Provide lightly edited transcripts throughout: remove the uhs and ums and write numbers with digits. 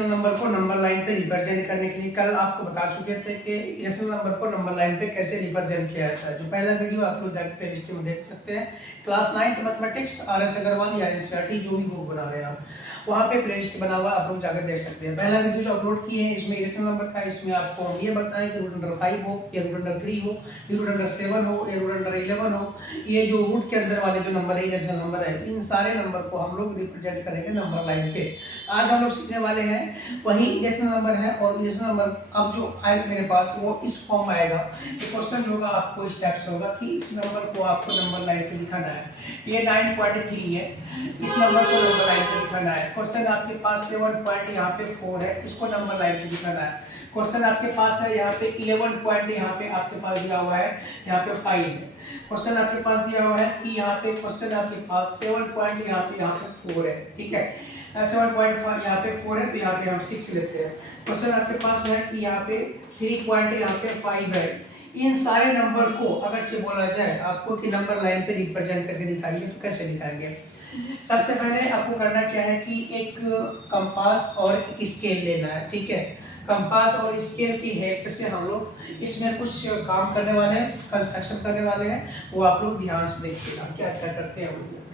Irrational number को number line पे represent करने के लिए कल आपको बता चुके थे कि इरेशनल नंबर को नंबर लाइन पे कैसे रिप्रेजेंट किया जाता है। जो पहला वीडियो आप लोग जाकर प्लेलिस्ट में देख सकते हैं, क्लास 9 मैथमेटिक्स RS अग्रवाल या NCERT जो भी बुक बना रहे हैं आप, वहाँ पे प्लेलिस्ट बना हुआ आप लोग जाकर देख सकते हैं। पहला वीडियो जो अपलोड किए हैं इसमें इरेशनल नंबर का, इसमें आपको हम ये बताएं कि रूट अंडर 5 हो या रूट अंडर 3 हो, रूट अंडर 7 हो या रूट अंडर 11 हो, ये जो रूट के अंदर वाले जो नंबर है इरेशनल नंबर है, इन सारे नंबर को हम लोग रिप्रेजेंट करेंगे नंबर लाइन पे। आज हम लोग सीखने वाले हैं वही इरेशनल नंबर है, और इरेशनल नंबर अब जो आएगा मेरे पास वो इस फॉर्म में आएगा। ये क्वेश्चन होगा आपको इस टाइप से होगा कि इस नंबर को आपको नंबर लाइन पे दिखाना है। ये 9.3 है, इस नंबर को नंबर लाइन पे दिखाना है। क्वेश्चन आपके पास 7 पॉइंट यहाँ पे 4 है, इसको नंबर लाइन पे दिखाना है। क्वेश्चन आपके पास है यहाँ पे 11 पॉइंट यहाँ पे आपके पास दिया हुआ है, यहाँ पे 5 है। क्वेश्चन आपके पास दिया हुआ है कि यहाँ पे क्वेश्चन आपके पास 7 पॉइंट यहाँ पे 4 है, ठीक है। 7.5 यहाँ पे 4 है तो यहाँ पे हम 6 लेते हैं। क्वेश्चन आपके पास है कि यहाँ पे 3 पॉइंट यहाँ पे 5 है। इन सारे नंबर को अगर से बोला जाए आपको कि नंबर लाइन पे रिप्रेजेंट करके दिखाइए तो कैसे दिखाएंगे। सबसे पहले आपको करना क्या है कि एक कंपास और एक स्केल लेना है, ठीक है। कंपास और स्केल की हेल्प से हम लोग इसमें कुछ काम करने वाले हैं, कंस्ट्रक्शन करने वाले हैं, वो आप लोग ध्यान से देखिएगा क्या क्या करते हैं,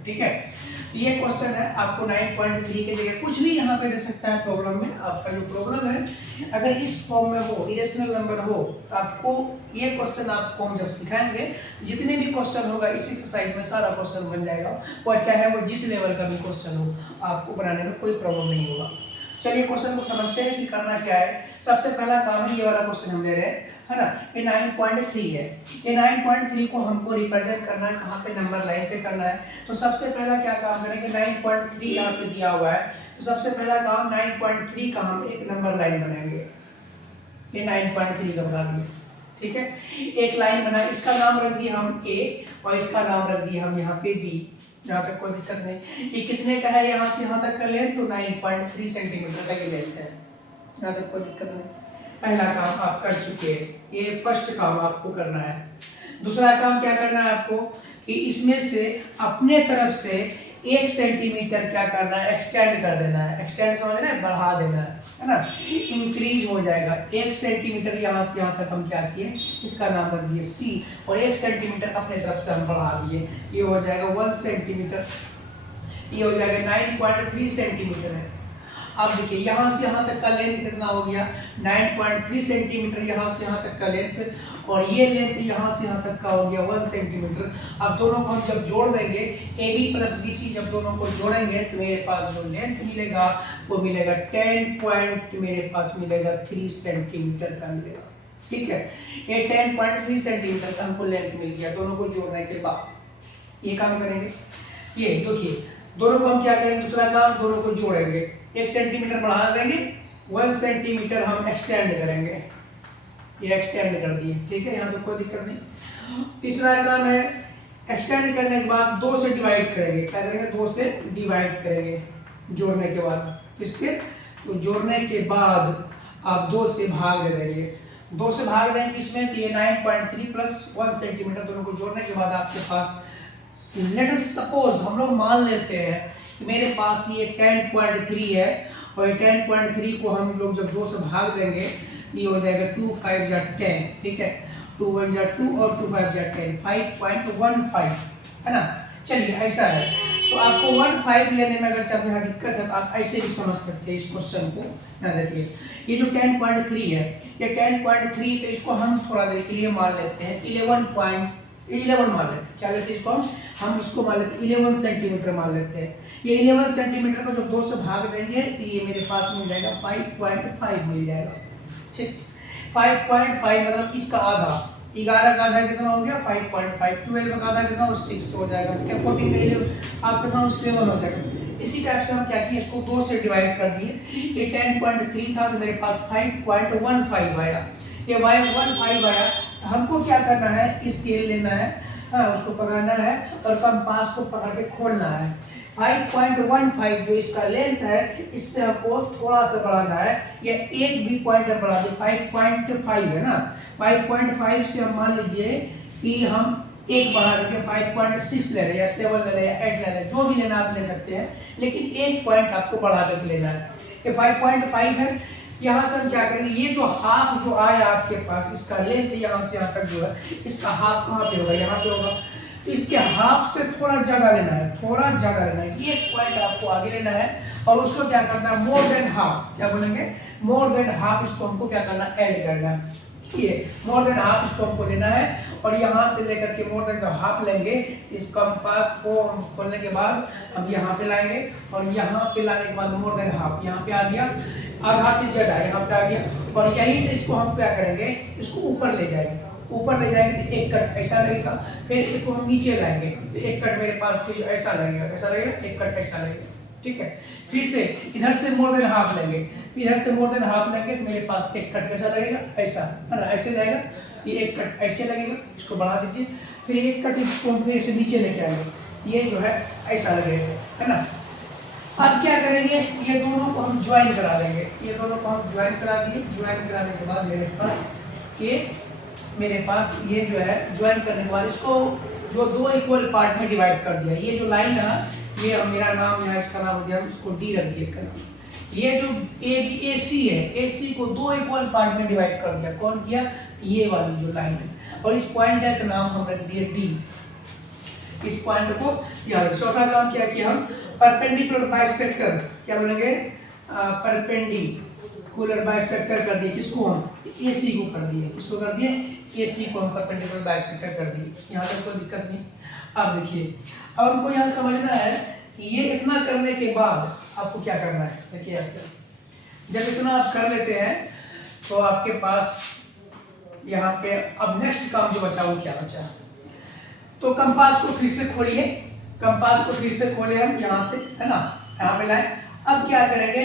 ठीक है। ये क्वेश्चन है आपको 9.3 के जगह कुछ भी यहाँ पे दे सकता है प्रॉब्लम में। आपका जो प्रॉब्लम है अगर इस फॉर्म में हो, इरेशनल नंबर हो, तो आपको ये क्वेश्चन आपको हम जब सिखाएंगे जितने भी क्वेश्चन होगा इस एक्सरसाइज में सारा क्वेश्चन बन जाएगा। वो चाहे वो जिस लेवल का भी क्वेश्चन हो, आपको बनाने में कोई प्रॉब्लम नहीं होगा। चलिए क्वेश्चन को समझते हैं कि करना क्या है। सबसे पहला काम है ये वाला क्वेश्चन हम ले रहे हैं, है ना। ये 9.3 है, ये 9.3 को हमको रिप्रेजेंट करना है कहाँ पे, नंबर लाइन पे करना है। तो सबसे पहला क्या काम करेंगे, 9.3 यहाँ पे दिया हुआ है, तो सबसे पहला काम 9.3 का हम एक नंबर लाइन बनाएंगे। ये 9.3 का बना दिए, ठीक है। एक लाइन बनाए, इसका नाम रख दिया हम A और इसका नाम रख दिया हम यहाँ पे B। यहाँ तक कोई दिक्कत नहीं। ये कितने का है, यहाँ से यहाँ तक का लेंथ तो 9.3 सेंटीमीटर का ये लेंथ है, यहाँ तक कोई दिक्कत नहीं। पहला काम आप कर चुके हैं, ये फर्स्ट काम आपको करना है। दूसरा काम क्या करना है आपको कि इसमें से अपने तरफ से 1 सेंटीमीटर क्या करना है, एक्सटेंड कर देना है। एक्सटेंड समझ रहे हैं, बढ़ा देना है ना। इंक्रीज हो जाएगा 1 सेंटीमीटर, यहाँ से यहाँ तक हम क्या किए, इसका नाम रख दिए C, और 1 सेंटीमीटर अपने तरफ से हम बढ़ा दिए, ये हो जाएगा 1 सेंटीमीटर, ये हो जाएगा 9.3 सेंटीमीटर है। अब देखिए यहाँ से यहाँ तक का लेंथ कितना हो गया, 9.3 सेंटीमीटर यहाँ से यहाँ तक का लेंथ, और ये लेंथ यहाँ से यहाँ तक का हो गया 1 सेंटीमीटर। अब दोनों को हम जब जोड़ देंगे, AB प्लस BC जब दोनों को जोड़ेंगे तो मेरे पास जो लेंथ मिलेगा वो मिलेगा 10.3 सेंटीमीटर का मिलेगा, ठीक है। ये 10.3 सेंटीमीटर का हमको लेंथ मिल गया दोनों को जोड़ने के बाद। ये काम करेंगे, ये देखिए दोनों को हम क्या करेंगे, दूसरा काम दोनों को जोड़ेंगे, 1 सेंटीमीटर बढ़ा देंगे, 1 सेंटीमीटर हम एक्सटेंड करेंगे, ये एक्सटेंड कर दिए, ठीक है। यहाँ तो कोई दिक्कत नहीं। तीसरा काम है एक्सटेंड करने के बाद 2 से डिवाइड करेंगे, क्या करेंगे, 2 से डिवाइड करेंगे जोड़ने के बाद। किसके, तो जोड़ने के बाद आप 2 से भाग दे देंगे, 2 से भाग देंगे किसमें, तो ये 9.3 प्लस 1 सेंटीमीटर दोनों को जोड़ने के बाद आपके पास, लेट अस सपोज हम लोग मान लेते हैं कि मेरे पास ये 10.3 है, और 10.3 को हम लोग जब 2 से भाग देंगे ये हो जाएगा 2 5 जा 10, ठीक है। 2 1 जा 2 और 2 5 जा 10, 5.15 है ना। चलिए ऐसा है, तो आपको 1.5 लेने में अगर चाहे यहाँ दिक्कत है तो आप ऐसे भी समझ सकते हैं इस क्वेश्चन को। ना देखिए ये जो 10.3 है, ये 10.3, तो इसको हम थोड़ा देर के लिए मान लेते हैं 11 मान लेते हैं, क्या लेते हैं इसको हम इसको मान लेते हैं 11 सेंटीमीटर मान लेते हैं। ये 11 सेंटीमीटर को जब 2 से भाग देंगे तो ये मेरे पास मिल जाएगा 5.5 मिल जाएगा, ठीक। 5.5 मतलब इसका आधा, 11 का आधा कितना हो गया 5.5, 12 का आधा कितना हो 6 हो जाएगा, 14 का 11 आप कितना हो 7 हो जाएगा। इसी टाइप से हम क्या किए, इसको 2 से डिवाइड कर दिए। ये 10.3 था तो मेरे पास 5.15 आया, ये 5.15 आया। हमको क्या करना है, स्केल लेना है, हाँ उसको पकड़ना है और कंपास को पकड़ के खोलना है। 5.15 जो इसका लेंथ है, इससे हमको थोड़ा सा बढ़ाना है, या एक भी पॉइंट बढ़ा दे, 5.5 है ना। 5.5 से हम मान लीजिए कि हम एक बढ़ा करके 5.6 ले रहे हैं, या 7 ले रहे हैं, या 8 ले रहे हैं, जो भी लेना आप ले सकते हैं, लेकिन एक पॉइंट आपको बढ़ा करके लेना है। ये 5.5 है। यहाँ से हम क्या करेंगे, ये जो हाफ जो आया आपके पास, इसका लेंथ यहाँ से यहाँ तक जो है, इसका हाफ कहाँ पे होगा, यहाँ पे होगा। तो इसके हाफ से थोड़ा ज़्यादा लेना है, थोड़ा ज़्यादा लेना है, ये पॉइंट आपको आगे लेना है और उसको क्या करना है, मोर देन हाफ, क्या बोलेंगे, मोर देन हाफ, इसको हमको क्या करना है, ऐड करना है। ये मोर देन हाफ इसको हमको लेना है और यहाँ से लेकर के मोर देन जब हाफ लेंगे, इस कंपास को हम खोलने के बाद हम यहाँ पे लाएंगे और यहाँ पे लाने के बाद मोर देन हाफ यहाँ पे आ गया, आधा से ज़्यादा यहाँ पे आ गया और यहीं से इसको हम क्या करेंगे, इसको ऊपर ले जाएंगे। ऊपर ले जाएंगे तो एक कट ऐसा लगेगा, फिर इसको हम नीचे लाएंगे तो एक कट मेरे पास फिर ऐसा लगेगा, कैसा लगेगा, एक कट ऐसा लगेगा, ठीक है। फिर से इधर से मोर देन हाफ लेंगे, इधर से मोर देन हाफ लेंगे तो मेरे पास एक कट कैसा लगेगा, ऐसा है ना, ऐसे जाएगा, ये एक कट ऐसे लगेगा, इसको बढ़ा दीजिए, फिर एक कट इसको हम ऐसे नीचे लेके आएंगे, ये जो है ऐसा लगेगा, है ना। अब क्या करेंगे, ये दोनों को हम ज्वाइन करा देंगे, ये दोनों को हम ज्वाइन करा दिए। ज्वाइन कराने के बाद मेरे पास ये जो है ज्वाइन करने के बाद इसको जो दो इक्वल पार्ट में डिवाइड कर दिया। ये जो लाइन है, ये मेरा नाम यहाँ इसका नाम हो गया, इसको डी रख दिया इसका नाम। ये जो ए सी है, ए सी को दो इक्वल पार्ट में डिवाइड कर दिया, कौन किया, ये वाली जो लाइन है, और इस पॉइंट का नाम हम रख दिए डी। इस पॉइंट को याद, चौथा काम क्या किया हम, परपेंडिकुलर बाइसेक्टर, क्या बोलेंगे, परपेंडिकुलर बाइसेक्टर कर दिए, किसको हम, एसी को कर दिए, किसको कर दिए, एसी को हम परपेंडिकुलर बाइसेक्टर कर दिए। यहाँ तक कोई दिक्कत नहीं। अब देखिए, अब हमको यहाँ समझना है ये इतना करने के बाद आपको क्या करना है। देखिए जब इतना आप कर लेते हैं तो आपके पास यहाँ पे अब नेक्स्ट काम जो बचा वो क्या बचा, तो कंपास को फिर से खोलिए, कंपास को फिर से खोले हम यहाँ से, है ना, यहाँ पे लाए। अब क्या करेंगे,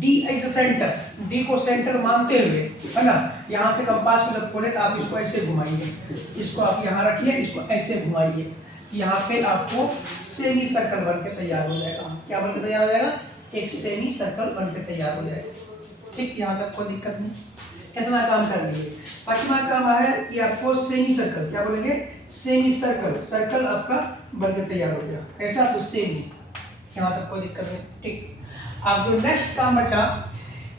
डी एज सेंटर, डी को सेंटर मानते हुए, है ना, यहाँ से कंपास को जब खोले तो आप इसको ऐसे घुमाइए, इसको आप यहाँ रखिए, इसको ऐसे घुमाइए, यहाँ पे आपको सेमी सर्कल बन के तैयार हो जाएगा। क्या बन के तैयार हो जाएगा, एक सेमी सर्कल बन के तैयार हो जाएगा। ठीक, यहाँ तक कोई दिक्कत नहीं, इतना काम कर लीजिए। पांचवा काम है कि आपको सेमी सर्कल, क्या बोलेंगे, सेमी सर्कल, सर्कल आपका बन के तैयार हो गया, ऐसा तो सेमी, यहाँ तक कोई दिक्कत नहीं। ठीक, अब जो नेक्स्ट काम बचा,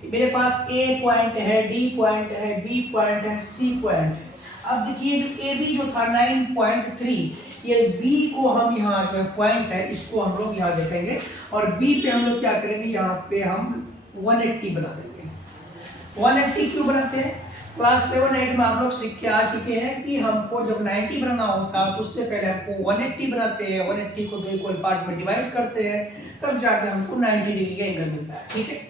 मेरे पास ए पॉइंट है, डी पॉइंट है, बी पॉइंट है, सी पॉइंट है। अब देखिए जो ए बी जो था 9.3, ये बी को हम यहाँ जो है पॉइंट है इसको हम लोग यहाँ देखेंगे और बी पे हम लोग क्या करेंगे, यहाँ पे हम 180 बना देंगे। 180 क्यों बनाते हैं, क्लास 7-8 में हम लोग सीख के आ चुके हैं कि हमको जब 90 बनाना होता है तो उससे पहले हमको 180 बनाते हैं, 180 को दो इक्वल पार्ट में डिवाइड करते हैं, तब जाके हमको 90 डिग्री का एंगल मिलता है। ठीक है,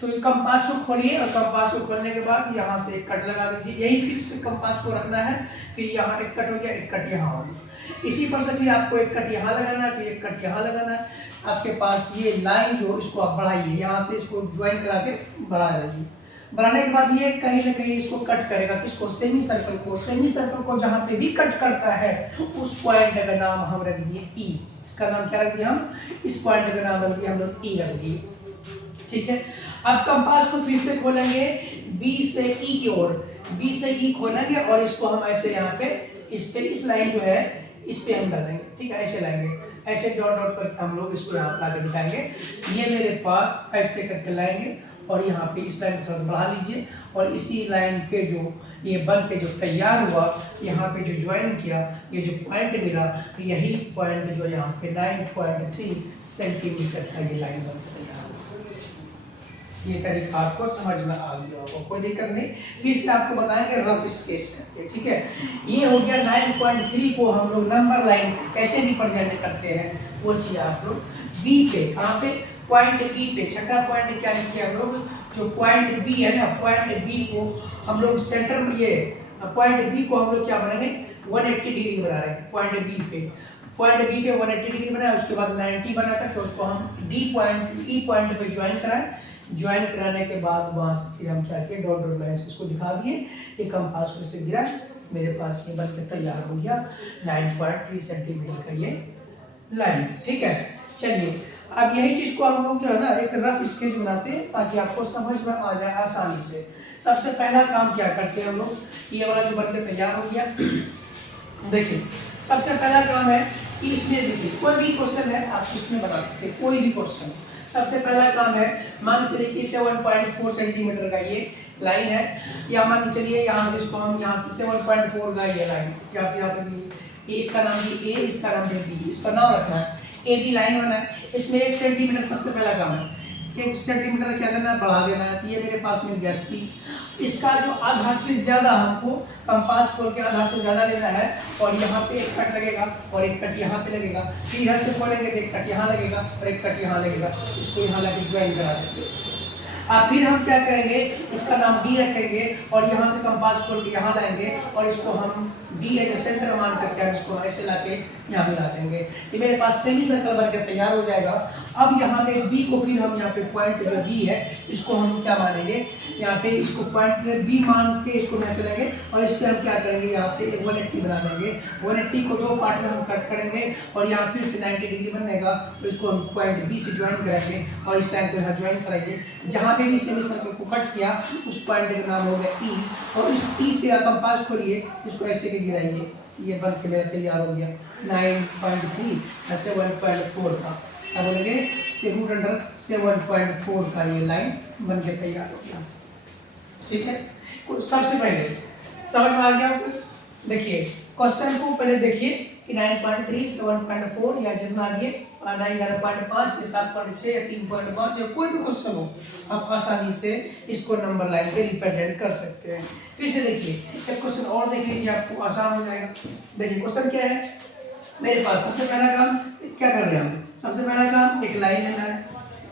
तो ये कंपास को खोलिए और कंपास को खोलने के बाद यहाँ से एक कट लगा दीजिए, यही फिक्स कंपास को रखना है। फिर यहाँ एक कट हो गया, एक कट यहाँ हो गया, इसी पर से फिर आपको एक कट यहाँ लगाना है, फिर एक कट यहाँ लगाना है। आपके पास ये लाइन जो, इसको आप बढ़ाइए, यहाँ से इसको ज्वाइन करा के बढ़ा दीजिए। बढ़ाने के बाद ये कहीं ना कहीं इसको कट करेगा, किसको, सेमी सर्कल को। सेमी सर्कल को जहाँ पे भी कट करता है उस पॉइंट का नाम हम रख दिए ई। इसका नाम क्या रख दिया हम, इस पॉइंट का नाम रख दिया हम लोग ई रख दिए। ठीक है, अब कंपास को फिर से खोलेंगे बी से ई की ओर, बी से ई खोलेंगे और इसको हम ऐसे यहाँ पे इस लाइन जो है इस पे हम डालेंगे। ठीक है, ऐसे लाएंगे, ऐसे डॉट डॉट करके हम लोग इसको यहाँ ला के दिखाएंगे। ये मेरे पास ऐसे करके लाएंगे और यहाँ पे इस लाइन को बढ़ा लीजिए और इसी लाइन पे जो ये बन के जो तैयार हुआ, यहाँ पे जो ज्वाइन किया, ये जो पॉइंट मिला, यही पॉइंट जो यहाँ पे 9.3 सेंटीमीटर का ये लाइन बन के तैयार हुआ। ये तरीका आपको समझ में आ गया होगा, कोई दिक्कत नहीं। फिर से आपको बताएंगे रफ स्केच करके। ठीक है, ये हो गया 9.3 को हम लोग नंबर लाइन कैसे रिप्रेजेंट करते हैं वो चीज़ आप लोग बी पे, कहाँ पे, पॉइंट बी पे। छठा पॉइंट क्या लिखिए हम लोग, जो पॉइंट बी है ना, पॉइंट बी को हम लोग सेंटर में, ये पॉइंट बी को हम लोग क्या बनाएंगे, 180 डिग्री बना रहे हैं पॉइंट बी पे। पॉइंट बी पे 180 डिग्री बनाया, उसके बाद 90 बनाकर तो उसको हम डी पॉइंट ई पॉइंट पे ज्वाइन कराएं। ज्वाइन कराने के बाद वहाँ से फिर हम क्या किए, डॉट डॉट लाइन से इसको दिखा दिए, एक कंपास से गिरा, मेरे पास ये बन के तैयार हो गया 9.3 सेंटीमीटर का ये लाइन। ठीक है, चलिए अब यही चीज़ को हम लोग जो है ना एक रफ स्केच बनाते हैं ताकि आपको समझ में आ जाए आसानी से। सबसे पहला काम क्या करते हैं हम लोग, ये वाला जो बन के तैयार हो गया, देखिए सबसे पहला काम है कि इसमें देखिए कोई भी क्वेश्चन है आप इसमें बना सकते हैं, कोई भी क्वेश्चन। सबसे पहला काम है, मान के चलिए कि 7.4 सेंटीमीटर का ये लाइन है, या मान के चलिए यहाँ से इसको हम यहाँ से 7.4 का ये लाइन यहाँ से यहाँ तक ये इसका नाम भी ए, इसका नाम भी बी, इसका नाम रखना है ए बी लाइन बना है। इसमें 1 सेंटीमीटर सबसे पहला काम है, 1 सेंटीमीटर क्या करना है, बढ़ा देना है। तो ये मेरे पास मिल गया सी। इसका जो आधा से ज़्यादा हमको कंपास खोल के आधा से ज़्यादा लेना है, और यहाँ पे एक कट लगेगा और एक कट यहाँ पे लगेगा। फिर इधर से खोलेंगे तो एक कट यहाँ लगेगा और एक कट यहाँ लगेगा, इसको यहाँ लगे ज्वाइन करा देंगे। अब फिर हम क्या करेंगे, इसका नाम डी रखेंगे और यहाँ से कंपास खोल के यहाँ लाएंगे और इसको हम डी एज ए सेंटर मान करके हम इसको ऐसे ला के यहाँ मिला देंगे। ये मेरे पास सेमी सर्कल बन के तैयार हो जाएगा। अब यहाँ पे बी को फिर हम यहाँ पे पॉइंट जो बी है इसको हम क्या मानेंगे, यहाँ पे इसको पॉइंट बी मान के इसको मैं चलेंगे और इस पर हम क्या करेंगे, यहाँ पे 180 बना देंगे। 180 को 2 पार्ट में हम कट करेंगे और यहाँ फिर से 90 डिग्री बनेगा, तो इसको हम पॉइंट बी से ज्वाइन करेंगे और इस लाइन को यहाँ ज्वाइन करेंगे। जहाँ पे भी सेमी सर्कल को कट किया उस पॉइंट का नाम हो गया ई, और इस ई से आप कंपास खोलिए, इसको ऐसे के गिराइए, ये बन के मेरा तैयार हो गया 9.3 ऐसे 1.4 का। क्या बोलेंगे, √7.4 का ये लाइन बन के तैयार हो गया। ठीक है, सबसे पहले समझ में आ गया आपको? देखिए क्वेश्चन को पहले देखिए कि 9.3, 7.4 या जितना भी 9.5 या 7.6 या 3.5 या कोई भी क्वेश्चन हो, आप आसानी से इसको नंबर लाइन पे रिप्रेजेंट कर सकते हैं। फिर से देखिए एक क्वेश्चन और देख लीजिए, आपको आसान हो जाएगा। देखिए क्वेश्चन क्या है मेरे पास, सबसे पहला काम क्या कर रहे हैं हम, सबसे पहला काम एक लाइन लेना है,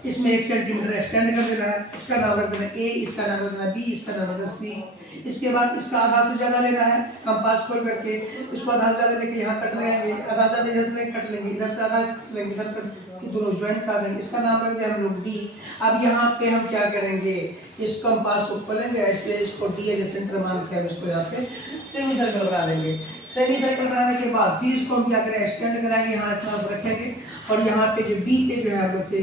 इसमें 1 सेंटीमीटर एक्सटेंड कर देना है, इसका नाम रख देना ए, इसका नाम रख देना बी, इसका नाम रख देना सी। इसके बाद इसका आधा से ज़्यादा लेना है, कंपास खोल करके इसको आधा से ज़्यादा लेके यहाँ कट लगाएंगे, आधा से ज़्यादा इधर से कट लेंगे, इधर से आधा कट लेंगे, इधर कट, दोनों ज्वाइन कर देंगे। इसका नाम रख दें हम लोग डी। अब यहाँ पे हम क्या करेंगे, इस कंपास को खोलेंगे ऐसे, इसको डी एज सेंटर मान के हम इसको यहाँ पे सेमी सर्कल बना देंगे। सेमी सर्कल बनाने के बाद फिर इसको हम क्या करें, एक्सटेंड कराएंगे, यहाँ इस तरफ रखेंगे और यहाँ पे जो बी पे जो है हम लोग फिर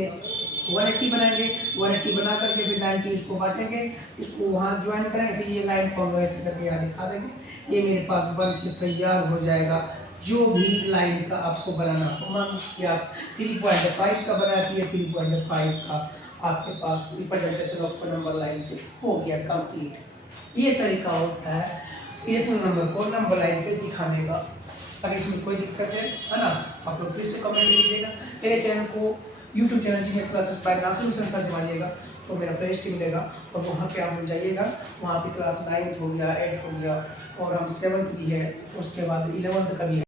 180 बनाएंगे। 180 बना करके फिर 90 इसको बांटेंगे, इसको वहाँ ज्वाइन करेंगे, फिर ये लाइन को हम ऐसे करके यहाँ दिखा देंगे। ये मेरे पास बन के तैयार हो जाएगा। जो भी लाइन का आपको बनाना हो, मान लीजिए आप 3.5 का बनाए तो ये 3.5 का आपके पास रिप्रेजेंटेशन ऑफ नंबर लाइन हो गया कंप्लीट। ये तरीका होता है इस नंबर को नंबर लाइन पे दिखाने का। अगर इसमें कोई दिक्कत है ना, आप लोग फिर से कमेंट कीजिएगा। मेरे चैनल को YouTube channel Genius Classes by Nasir Hussain search मारिएगा तो मेरा प्लेलिस्ट मिलेगा और वहाँ पे आप लोग जाइएगा। वहाँ पे क्लास 9th हो गया, 8th हो गया और हम 7th भी है, उसके बाद 11th का भी है।